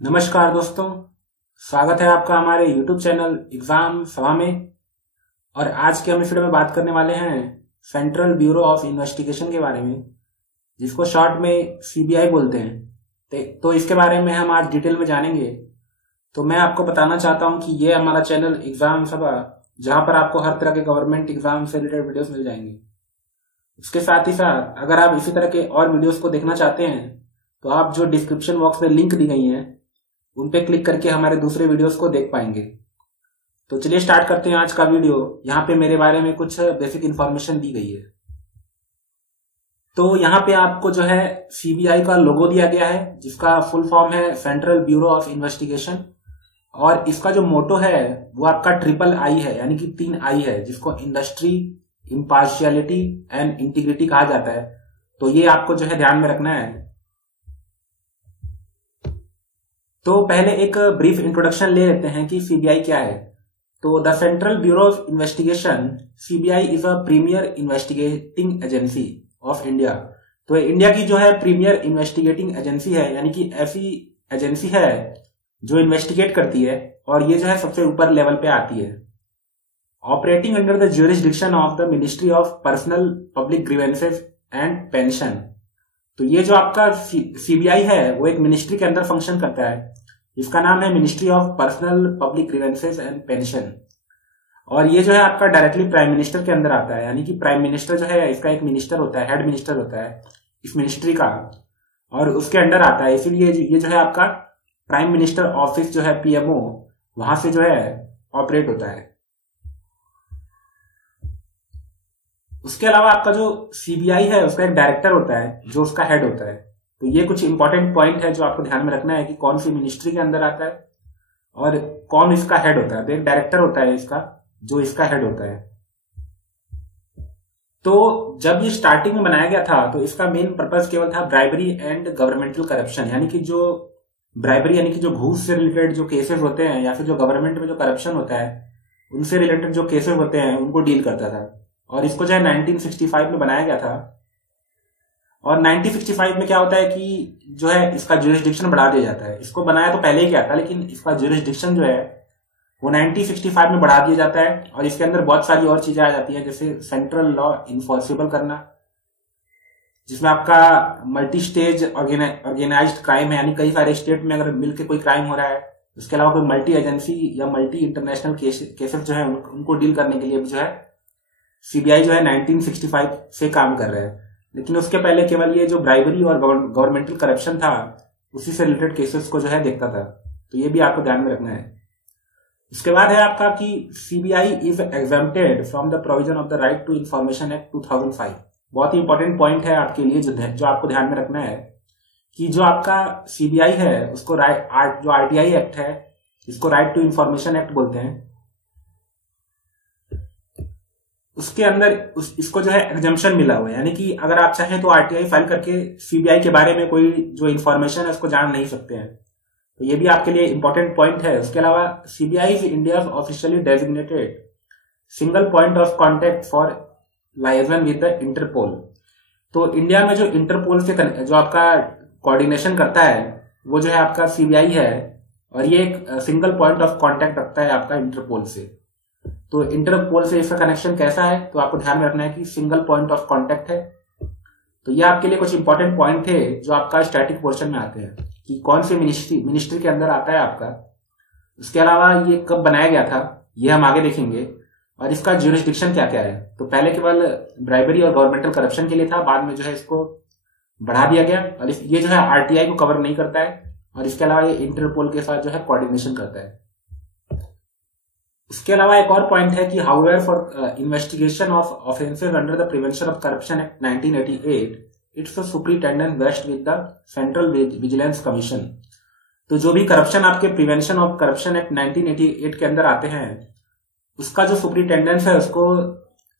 नमस्कार दोस्तों, स्वागत है आपका हमारे YouTube चैनल एग्जाम सभा में। और आज के हम इस वीडियो में बात करने वाले हैं सेंट्रल ब्यूरो ऑफ इन्वेस्टिगेशन के बारे में, जिसको शॉर्ट में सीबीआई बोलते हैं। तो इसके बारे में हम आज डिटेल में जानेंगे। तो मैं आपको बताना चाहता हूं कि ये हमारा चैनल एग्जाम सभा, जहां पर आपको हर तरह के गवर्नमेंट एग्जाम से रिलेटेड वीडियोस मिल जाएंगे। उसके साथ ही साथ अगर आप इसी तरह के और वीडियोस को देखना चाहते हैं तो आप जो डिस्क्रिप्शन बॉक्स में लिंक दी गई हैं उन पे क्लिक करके हमारे दूसरे वीडियोस को देख पाएंगे। तो चलिए स्टार्ट करते हैं आज का वीडियो। यहाँ पे मेरे बारे में कुछ बेसिक इंफॉर्मेशन दी गई है। तो यहाँ पे आपको जो है सीबीआई का लोगो दिया गया है, जिसका फुल फॉर्म है सेंट्रल ब्यूरो ऑफ इन्वेस्टिगेशन। और इसका जो मोटो है वो आपका ट्रिपल आई है, यानी कि 3 आई है, जिसको इंडस्ट्री, इम्पार्शियलिटी एंड इंटीग्रिटी कहा जाता है। तो ये आपको जो है ध्यान में रखना है। तो पहले एक ब्रीफ इंट्रोडक्शन ले लेते हैं कि सीबीआई क्या है। तो the central bureau of investigation, CBI is a premier investigating agency of India. तो इंडिया की जो है प्रीमियर इन्वेस्टिगेटिंग एजेंसी है, यानी कि ऐसी एजेंसी है जो इन्वेस्टिगेट करती है और ये जो है सबसे ऊपर लेवल पे आती है। Operating under the jurisdiction of the ministry of personnel public grievances and pension. तो ये जो आपका सीबीआई है वो एक मिनिस्ट्री के अंदर फंक्शन करता है। इसका नाम है ministry of personnel public grievances and pension. और ये जो है आपका डायरेक्टली प्राइम मिनिस्टर के अंदर आता है, यानी कि प्राइम मिनिस्टर जो है इसका एक मिनिस्टर होता है, हेड मिनिस्टर होता है इस मिनिस्ट्री का, और उसके अंडर आता है। इसीलिए ये जो है आपका प्राइम मिनिस्टर ऑफिस जो है पीएमओ, वहां से जो है ऑपरेट होता है। उसके अलावा आपका जो सीबीआई है उसका एक डायरेक्टर होता है जो उसका हेड होता है। तो ये कुछ इंपॉर्टेंट पॉइंट है जो आपको ध्यान में रखना है कि कौन सी मिनिस्ट्री के अंदर आता है और कौन इसका हेड होता है। तो एक डायरेक्टर होता है इसका, जो इसका हेड होता है। तो जब ये स्टार्टिंग में बनाया गया था तो इसका मेन पर्पस केवल था ब्राइबरी एंड गवर्नमेंटल करप्शन, यानी कि जो ब्राइबरी यानी कि जो घूस से रिलेटेड जो केसेस होते हैं या फिर जो गवर्नमेंट में जो करप्शन होता है उनसे रिलेटेड जो केसेस होते हैं उनको डील करता था। और इसको जो है 1965 में बनाया गया था। और 1965 में क्या होता है कि जो है इसका ज्यूरिसडिक्शन बढ़ा दिया जाता है। इसको बनाया तो पहले ही क्या था, लेकिन इसका ज्यूरिसडिक्शन जो है वो 1965 में बढ़ा दिया जाता है। और इसके अंदर बहुत सारी और चीजें आ जाती हैं, जैसे सेंट्रल लॉ इन्फोर्सेबल करना, जिसमें आपका मल्टी स्टेज ऑर्गेनाइज्ड क्राइम है, यानी कई सारे स्टेट में अगर मिलकर कोई क्राइम हो रहा है। उसके अलावा कोई मल्टी एजेंसी या मल्टी इंटरनेशनल केसेस जो है उनको डील करने के लिए भी जो है सीबीआई जो है 1965 से काम कर रहा है। लेकिन उसके पहले केवल ये जो ब्राइबरी और गवर्नमेंटल करप्शन था उसी से रिलेटेड केसेस को जो है देखता था। तो ये भी आपको ध्यान में रखना है। उसके बाद है आपका कि CBI is exempted from the provision of the right to information act 2005। बहुत ही इंपॉर्टेंट पॉइंट है आपके लिए जो आपको ध्यान में रखना है कि जो आपका सीबीआई है उसको जो आरटीआई एक्ट है इसको राइट टू इंफॉर्मेशन एक्ट बोलते हैं। उसके अंदर इसको जो है एग्जम्पशन मिला हुआ है, यानी कि अगर आप चाहें तो आरटीआई फाइल करके सीबीआई के बारे में कोई जो इन्फॉर्मेशन है उसको जान नहीं सकते हैं। तो ये भी आपके लिए इंपॉर्टेंट पॉइंट है। उसके अलावा CBI is India officially designated single point of contact for liaison with the Interpol. तो इंडिया में जो इंटरपोल से जो आपका कोऑर्डिनेशन करता है वो जो है आपका सीबीआई है, और ये एक सिंगल पॉइंट ऑफ कॉन्टेक्ट रखता है आपका इंटरपोल से। तो इंटरपोल से इसका कनेक्शन कैसा है, तो आपको ध्यान में रखना है कि सिंगल पॉइंट ऑफ कांटेक्ट है। तो ये आपके लिए कुछ इंपॉर्टेंट पॉइंट थे जो आपका स्टैटिक पोर्शन में आते हैं कि कौन सी मिनिस्ट्री के अंदर आता है आपका। उसके अलावा ये कब बनाया गया था ये हम आगे देखेंगे, और इसका ज्यूरिसडिक्शन क्या क्या है। तो पहले केवल ब्राइबरी और गवर्नमेंटल करप्शन के लिए था, बाद में जो है इसको बढ़ा दिया गया। और ये जो है आरटीआई को कवर नहीं करता है, और इसके अलावा ये इंटरपोल के साथ जो है कोऑर्डिनेशन करता है। इसके अलावा एक और पॉइंट है कि however for investigation of offences under the prevention of corruption act 1988 its superintendent vest with the central vigilance commission. तो जो भी करप्शन आपके प्रिवेंशन ऑफ करप्शन एक्ट 1988 के अंदर आते हैं उसका जो सुपरिटेंडेंस है उसको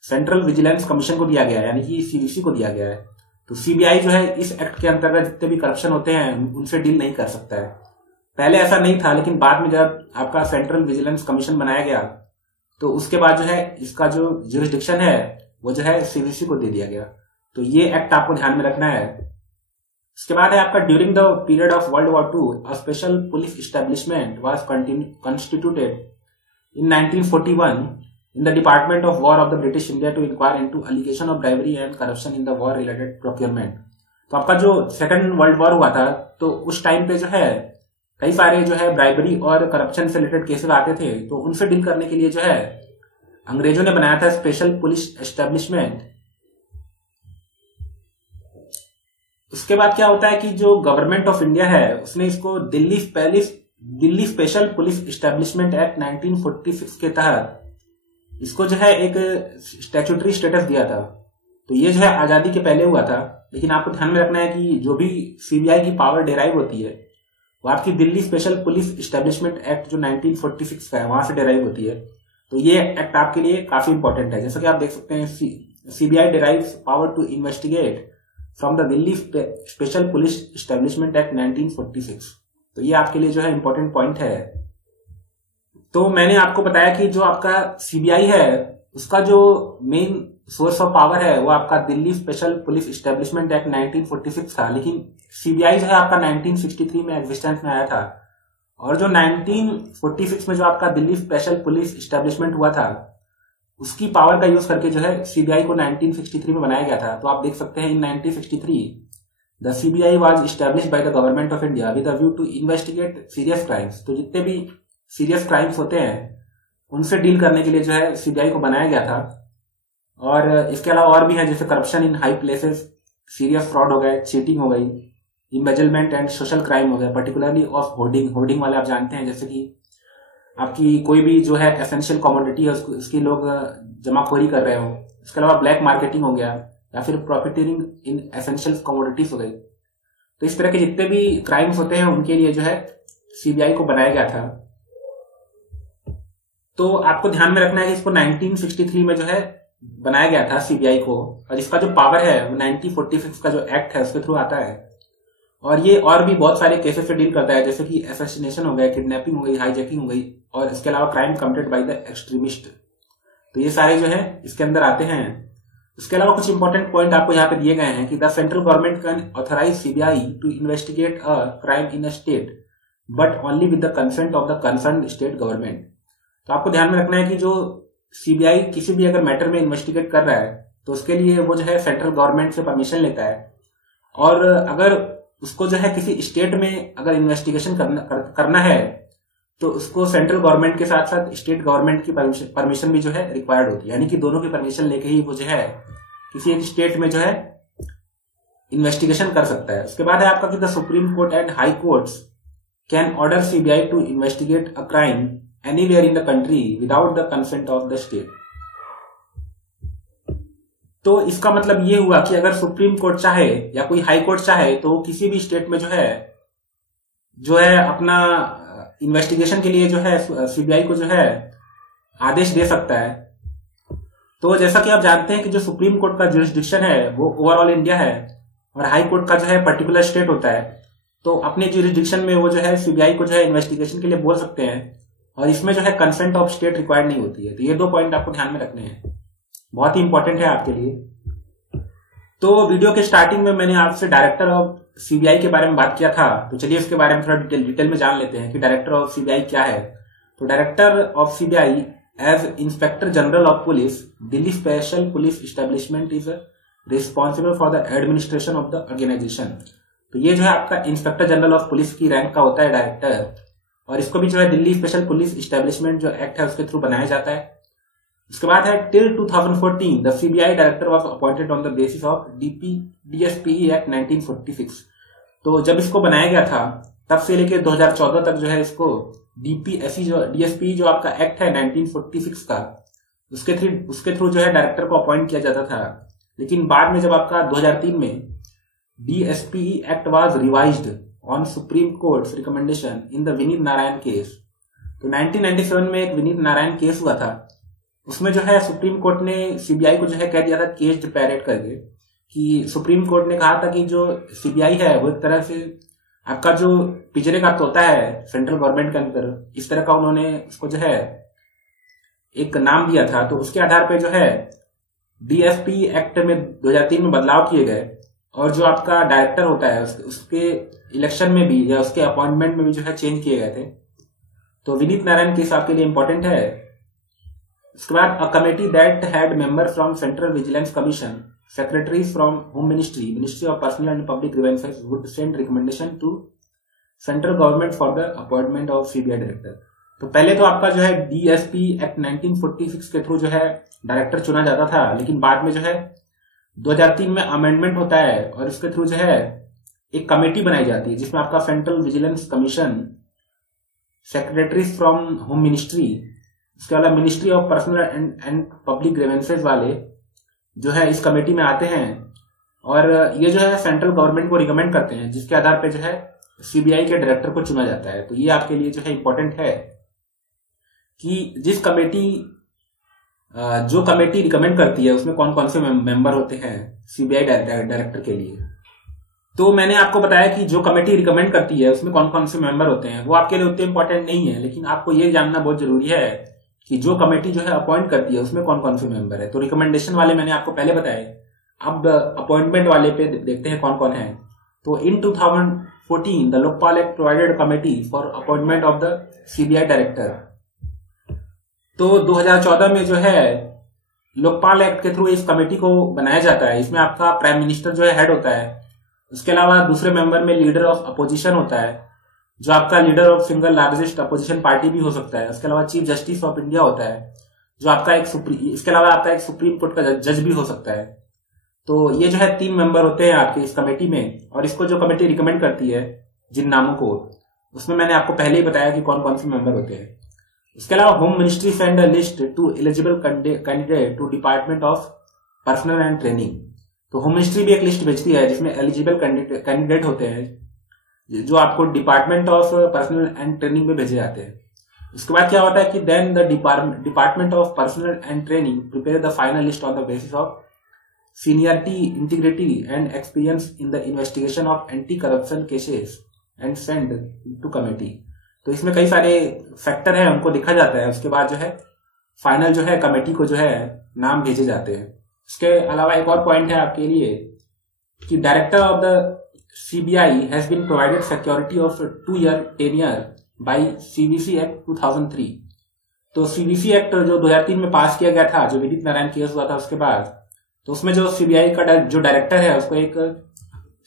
सेंट्रल विजिलेंस कमीशन को दिया गया है, यानी कि सीवीसी को दिया गया है। तो सीबीआई जो है इस एक्ट के अंतर्गत जितने भी करप्शन होते हैं उनसे डील नहीं कर सकता है। पहले ऐसा नहीं था, लेकिन बाद में जब आपका सेंट्रल विजिलेंस कमीशन बनाया गया तो उसके बाद जो है इसका जो ज्यूरिसडिक्शन है वो जो है सीवीसी को दे दिया गया। तो ये एक्ट आपको ध्यान में रखना है। इसके बाद है आपका during the period of world war two a special police establishment was constituted in 1941 in the Department of War of the British India to inquire into allegation of bribery and corruption in the war related procurement। तो आपका जो second world war हुआ था तो उस time पे जो है कई सारे जो है ब्राइबरी और करप्शन से रिलेटेड केसेस आते थे, तो उनसे डील करने के लिए जो है अंग्रेजों ने बनाया था स्पेशल पुलिस एस्टेब्लिशमेंट। उसके बाद क्या होता है कि जो गवर्नमेंट ऑफ इंडिया है उसने इसको Delhi special police establishment act 1946 के तहत इसको जो है एक स्टैट्यूटरी स्टेटस दिया था। तो ये जो है आजादी के पहले हुआ था, लेकिन आपको ध्यान में रखना है कि जो भी सीबीआई की पावर डेराइव होती है वो आपकी Delhi special police establishment act जो 1946 का है वहां से डेराइव होती है। तो ये एक्ट आपके लिए काफी इंपॉर्टेंट है। जैसा कि आप देख सकते हैं CBI derives power to investigate from the Delhi special police establishment act 1946। तो ये आपके लिए जो है इंपॉर्टेंट पॉइंट है। तो मैंने आपको बताया कि जो आपका सीबीआई है उसका जो मेन सोर्स ऑफ पावर है वो आपका Delhi special police establishment act 1946 था, लेकिन सीबीआई जो है आपका 1963 में एग्जिस्टेंस में आया था। और जो 1946 में जो आपका दिल्ली स्पेशल पुलिस एस्टेब्लिशमेंट हुआ था उसकी पावर का यूज करके जो है सीबीआई को 1963 में बनाया गया था। तो आप देख सकते हैं in 1963 the CBI was established by the government of India with a view to investigate serious crimes. तो जितने भी सीरियस क्राइम्स होते हैं उनसे डील करने के लिए जो है सीबीआई को बनाया गया था। और इसके अलावा और भी है, जैसे corruption in high places, serious fraud हो गए, चीटिंग हो गई, इम्बेजलमेंट एंड सोशल क्राइम हो गया, पर्टिकुलरली ऑफ होर्डिंग वाले आप जानते हैं, जैसे कि आपकी कोई भी जो है एसेंशियल कमोडिटी है उसकी लोग जमाखोरी कर रहे हो। इसके अलावा ब्लैक मार्केटिंग हो गया या फिर प्रॉफिटिंग इन एसेंशियल कमोडिटीज हो गई। तो इस तरह के जितने भी क्राइम्स होते हैं उनके लिए जो है सीबीआई को बनाया गया था। तो आपको ध्यान में रखना है कि इसको 1963 में जो है बनाया गया था सीबीआई को, और इसका जो पावर है वो 1946 का जो एक्ट है उसके थ्रू आता है। और ये और भी बहुत सारे केसेस से डील करता है, जैसे कि असैसिनेशन हो गया, किडनैपिंग हो गई, हाईजैकिंग हो गई, और इसके अलावा crime committed by the extremist. तो ये सारे जो है इसके अंदर आते हैं। इसके अलावा कुछ इंपॉर्टेंट पॉइंट आपको यहाँ पे दिए गए हैं कि the central government can authorise CBI to investigate a crime in a state but only with the consent of the concern state government. तो आपको ध्यान में रखना है कि जो सीबीआई किसी भी अगर मैटर में इन्वेस्टिगेट कर रहा है तो उसके लिए वो जो है सेंट्रल गवर्नमेंट से परमिशन लेता है, और अगर उसको जो है किसी स्टेट में अगर इन्वेस्टिगेशन करना है तो उसको सेंट्रल गवर्नमेंट के साथ साथ स्टेट गवर्नमेंट की परमिशन भी जो है रिक्वायर्ड होती है, यानी कि दोनों की परमिशन लेके ही वो जो है किसी एक स्टेट में जो है इन्वेस्टिगेशन कर सकता है। उसके बाद है आपका कि the supreme court and high courts can order CBI to investigate a crime anywhere in the country without the consent of the state. तो इसका मतलब ये हुआ कि अगर सुप्रीम कोर्ट चाहे या कोई हाई कोर्ट चाहे तो किसी भी स्टेट में जो है अपना इन्वेस्टिगेशन के लिए जो है सीबीआई को जो है आदेश दे सकता है। तो जैसा कि आप जानते हैं कि जो सुप्रीम कोर्ट का जुरिस्डिक्शन है वो ओवरऑल इंडिया है, और हाई कोर्ट का जो है पर्टिकुलर स्टेट होता है। तो अपने जुरिस्डिक्शन में वो जो है सीबीआई को जो है इन्वेस्टिगेशन के लिए बोल सकते हैं, और इसमें जो है कंसेंट ऑफ स्टेट रिक्वायर्ड नहीं होती है। तो ये 2 पॉइंट आपको ध्यान में रखने हैं, बहुत ही इंपॉर्टेंट है आपके लिए। तो वीडियो के स्टार्टिंग में मैंने आपसे डायरेक्टर ऑफ सीबीआई के बारे में बात किया था, तो चलिए उसके बारे में थोड़ा डिटेल में जान लेते हैं कि डायरेक्टर ऑफ सीबीआई क्या है। तो director of CBI as inspector general of police Delhi special police establishment is responsible for the administration of the organisation. तो ये जो है आपका इंस्पेक्टर जनरल ऑफ पुलिस की रैंक का होता है डायरेक्टर, और इसको भी जो है दिल्ली स्पेशल पुलिस एस्टेब्लिशमेंट जो एक्ट है उसके थ्रू बनाया जाता है। उसके बाद है till 2014 the CBI director was appointed on the basis of DSPE act 1946। तो जब इसको बनाया गया था तब से लेकर 2014 तक जो है इसको डीएसपी जो आपका एक्ट है 1946 का उसके थ्रू जो है डायरेक्टर को अपॉइंट किया जाता था। लेकिन बाद में जब आपका 2003 में DSPE act was revised on supreme courts recommendation in the Vineet Narayan case. तो 1997 में एक विनीत नारायण केस हुआ था, उसमें जो है सुप्रीम कोर्ट ने सीबीआई को जो है कह दिया था केस्ड पैरेट करके, कि सुप्रीम कोर्ट ने कहा था कि जो सीबीआई है वो एक तरह से आपका जो पिंजरे का तोता है सेंट्रल गवर्नमेंट के अंदर, इस तरह का उन्होंने उसको जो है एक नाम दिया था। तो उसके आधार पे जो है डीएसपी एक्ट में 2003 में बदलाव किए गए, और जो आपका डायरेक्टर होता है उसके इलेक्शन में भी या उसके अपॉइंटमेंट में भी जो है चेंज किए गए थे। तो विनीत नारायण केस आपके लिए इंपॉर्टेंट है। उसके बाद a committee that had member from central vigilance commission, secretaries from home ministry, ministry of personnel and public grievances would send recommendation to central government for the appointment of CBI director. तो पहले तो आपका जो है DSP act 1946 के through जो है director चुना जाता था, लेकिन बाद में जो है 2003 में अमेंडमेंट होता है और इसके थ्रू जो है एक कमेटी बनाई जाती है जिसमें आपका central vigilance commission, secretaries from home ministry, इसके अलावा ministry of personnel and public grievances वाले जो है इस कमेटी में आते हैं और ये जो है सेंट्रल गवर्नमेंट को रिकमेंड करते हैं, जिसके आधार पे जो है सीबीआई के डायरेक्टर को चुना जाता है। तो ये आपके लिए जो है इंपॉर्टेंट है कि जो कमेटी रिकमेंड करती है उसमें कौन कौन से मेंबर होते हैं सीबीआई डायरेक्टर के लिए। तो मैंने आपको बताया कि जो कमेटी रिकमेंड करती है उसमें कौन कौन से मेंबर होते हैं, वो आपके लिए उतने इंपॉर्टेंट नहीं है, लेकिन आपको ये जानना बहुत जरूरी है कि जो कमेटी जो है अपॉइंट करती है उसमें कौन कौन से मेंबर है। तो रिकमेंडेशन वाले मैंने आपको पहले बताए, अब अपॉइंटमेंट वाले पे देखते हैं कौन कौन है। तो इन 2014 the Lokpal act provided committee for appointment of the CBI director. तो 2014 में जो है लोकपाल एक्ट के थ्रू इस कमेटी को बनाया जाता है। इसमें आपका प्राइम मिनिस्टर जो है हेड होता है, उसके अलावा दूसरे मेंबर में लीडर ऑफ अपोजिशन होता है, जो आपका leader of single largest opposition party भी हो सकता है। उसके अलावा चीफ जस्टिस ऑफ इंडिया होता है, जो आपका इसके अलावा आपका एक सुप्रीम कोर्ट का जज भी हो सकता है। तो ये जो है 3 मेंबर होते हैं आपके इस कमेटी में, और इसको जो कमेटी रिकमेंड करती है जिन नामों को, उसमें मैंने आपको पहले ही बताया कि कौन कौन से मेंबर होते हैं। इसके अलावा home ministry send a list to eligible candidate to department of personnel and training. तो होम मिनिस्ट्री भी एक लिस्ट भेजती है जिसमें एलिजिबल कैंडिडेट होते हैं जो आपको department of personnel and training में भेजे जाते हैं। उसके बाद क्या होता है कि then the department of personnel and training prepare the final list on the basis of seniority, integrity and experience in the investigation of anti corruption cases and send to committee. तो इसमें कई सारे फैक्टर हैं, उनको देखा जाता है, उसके बाद जो है फाइनल जो है कमेटी को जो है नाम भेजे जाते हैं। इसके अलावा एक और पॉइंट है आपके लिए कि director of the CBI has been provided security of 2 year tenure by CVC act 2003। तो सीवीसी एक्ट जो 2003 में पास किया गया था, जो विनीत नारायण केस हुआ था उसके बाद, तो उसमें जो सीबीआई का जो डायरेक्टर है उसको एक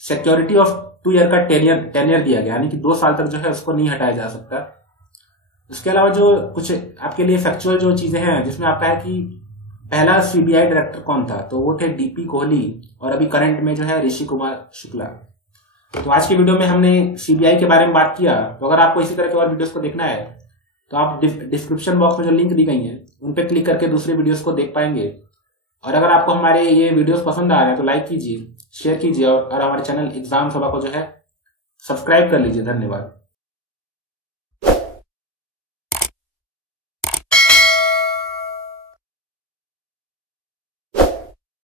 सिक्योरिटी ऑफ 2 ईयर का टेन्योर दिया गया, यानी कि 2 साल तक जो है उसको नहीं हटाया जा सकता। इसके अलावा जो कुछ आपके लिए फैक्चुअल जो चीजें हैं जिसमें आपका है कि पहला सीबीआई डायरेक्टर कौन था, तो वो थे डीपी कोहली, और अभी करंट में जो है ऋषि कुमार शुक्ला। तो आज की वीडियो में हमने सीबीआई के बारे में बात किया। तो अगर आपको इसी तरह के और वीडियोस को देखना है तो आप डिस्क्रिप्शन बॉक्स में जो लिंक दी गई हैं उन पर क्लिक करके दूसरे वीडियोस को देख पाएंगे। और अगर आपको हमारे ये वीडियोस पसंद आ रहे हैं तो लाइक कीजिए, शेयर कीजिए और हमारे चैनल एग्जाम सभा को जो है सब्सक्राइब कर लीजिए। धन्यवाद।